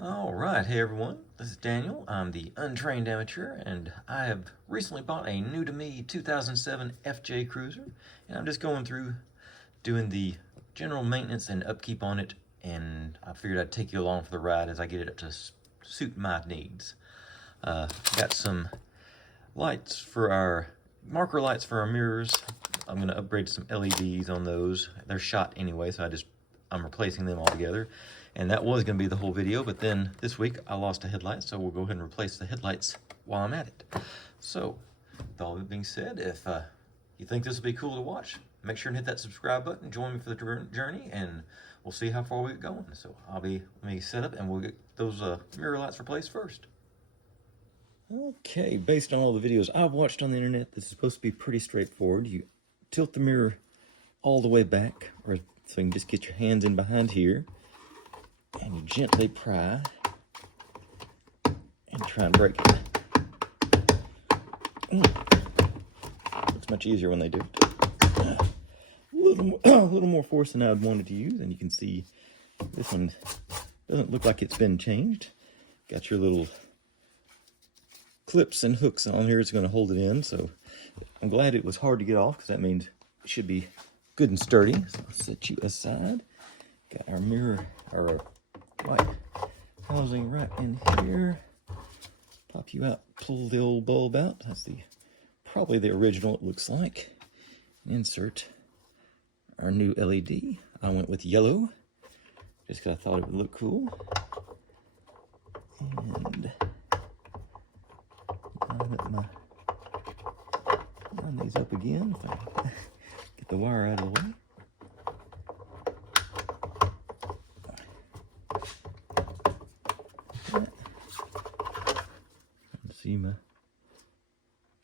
All right, hey everyone, this is Daniel. I'm the untrained amateur, and I have recently bought a new to me 2007 FJ Cruiser, and I'm just going through doing the general maintenance and upkeep on it, and I figured I'd take you along for the ride as I get it up to suit my needs. Got some lights for our marker lights for our mirrors. I'm going to upgrade some LEDs on those. They're shot anyway, so I'm replacing them altogether. And that was going to be the whole video, but then this week I lost a headlight, so we'll go ahead and replace the headlights while I'm at it. So, with all that being said, if you think this will be cool to watch, make sure and hit that subscribe button, join me for the journey, and we'll see how far we get going. So let me set up and we'll get those mirror lights replaced first. Okay, based on all the videos I've watched on the internet, this is supposed to be pretty straightforward. You tilt the mirror all the way back, or so you can just get your hands in behind here, and you gently pry and try and break it. Looks much easier when they do it. A little more force than I'd wanted to use, and you can see this one doesn't look like it's been changed. Got your little clips and hooks on here. It's going to hold it in, so I'm glad it was hard to get off, because that means it should be good and sturdy. So I'll set you aside. Got our mirror, our light housing right in here. Pop you out, pull the old bulb out. That's probably the original, it looks like. Insert our new LED. I went with yellow, just because I thought it would look cool. And line these up again if I get the wire out of the way. See my,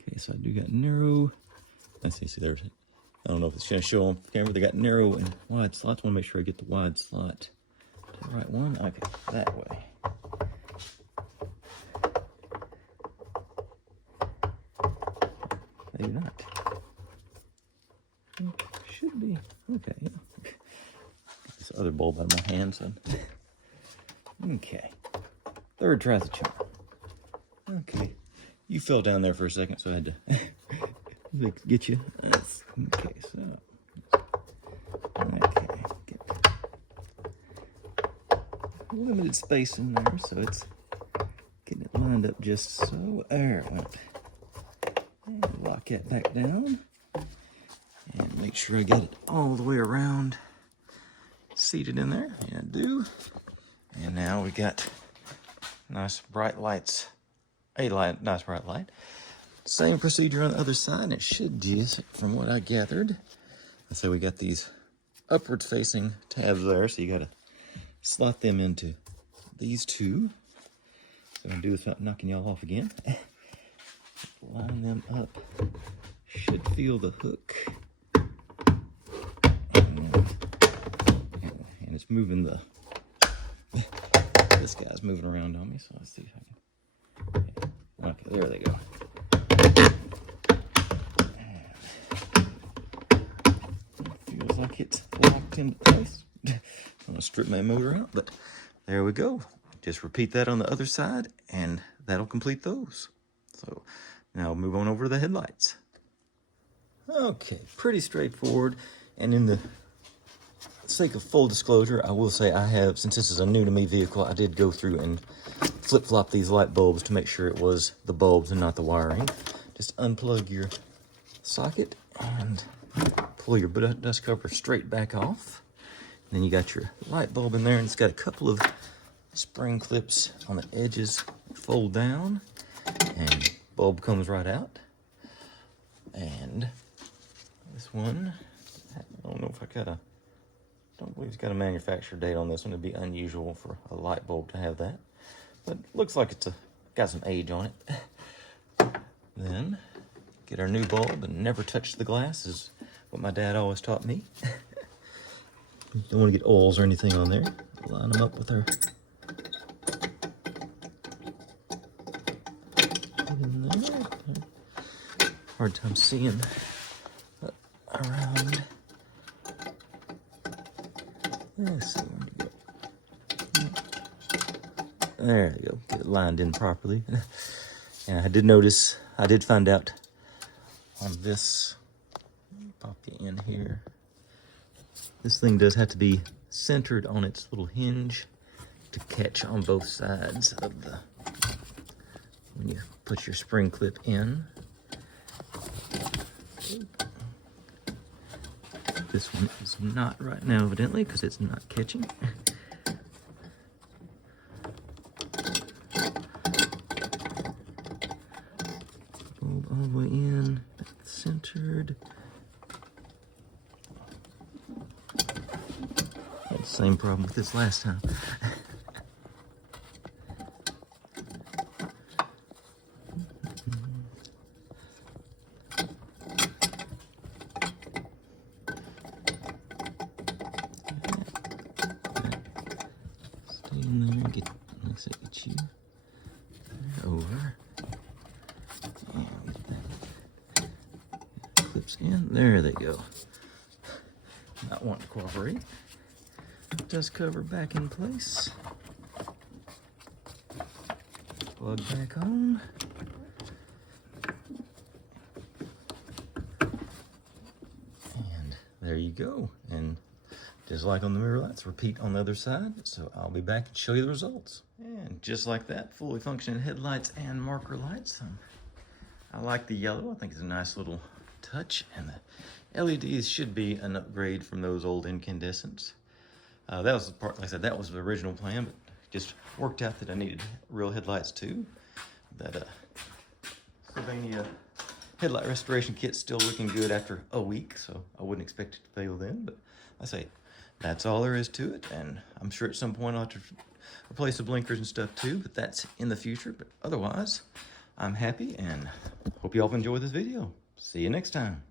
okay, so I do got narrow, let's see, there's, I don't know if it's going to show on camera, they got narrow and wide slots. I want to make sure I get the wide slot to the right one. Okay, that way. Maybe not. Should be, okay, yeah. Get this other bulb out of my hand, so. Okay, third tries the charm. Okay, you fell down there for a second, so I had to get you. Okay, so okay, get limited space in there, so it's getting it lined up just so. There it went. And lock that back down, and make sure I get it all the way around, seated in there. Yeah, I do. And now we got nice bright lights. Nice bright light. Same procedure on the other side. It should just, from what I gathered, so we got these upwards facing tabs there, so you got to slot them into these two. So I'm gonna do this without knocking y'all off again. Line them up. Should feel the hook. And it's moving the. This guy's moving around on me, so let's see if I can. Okay, there they go. Feels like it's locked into place. I'm gonna strip my motor out, but there we go. Just repeat that on the other side, and that'll complete those. So now we'll move on over to the headlights. Okay, pretty straightforward. And in the sake of full disclosure, I will say I have, since this is a new to me vehicle, I did go through and flip-flop these light bulbs to make sure it was the bulbs and not the wiring. Just unplug your socket and pull your dust cover straight back off. And then you got your light bulb in there, and it's got a couple of spring clips on the edges. Fold down, and bulb comes right out. And this one, I don't know if I don't believe it's got a manufacturer date on this one. It'd be unusual for a light bulb to have that. But looks like it's got some age on it. Then get our new bulb and never touch the glass is what my dad always taught me. Don't want to get oils or anything on there. Line them up with our. In there. Hard time seeing around. Let's see where to go. There you go. Get it lined in properly. And I did find out on this, pop the end here. This thing does have to be centered on its little hinge to catch on both sides of the, when you put your spring clip in. This one is not right now, evidently, because it's not catching. Bulb all the way in, centered. Had the same problem with this last time. Stay in there and get you over. And get that clips in. There they go. Not wanting to cooperate. It does cover back in place. Plug back on. And there you go. And just like on the mirror lights, repeat on the other side. So I'll be back to show you the results. And just like that, fully functioning headlights and marker lights. I like the yellow. I think it's a nice little touch. And the LEDs should be an upgrade from those old incandescents. That was the part, like I said, that was the original plan, but just worked out that I needed real headlights too. That Sylvania headlight restoration kit's still looking good after a week, so I wouldn't expect it to fail then. But I say, that's all there is to it, and I'm sure at some point I'll have to replace the blinkers and stuff too, but that's in the future. But otherwise, I'm happy and hope you all enjoyed this video. See you next time.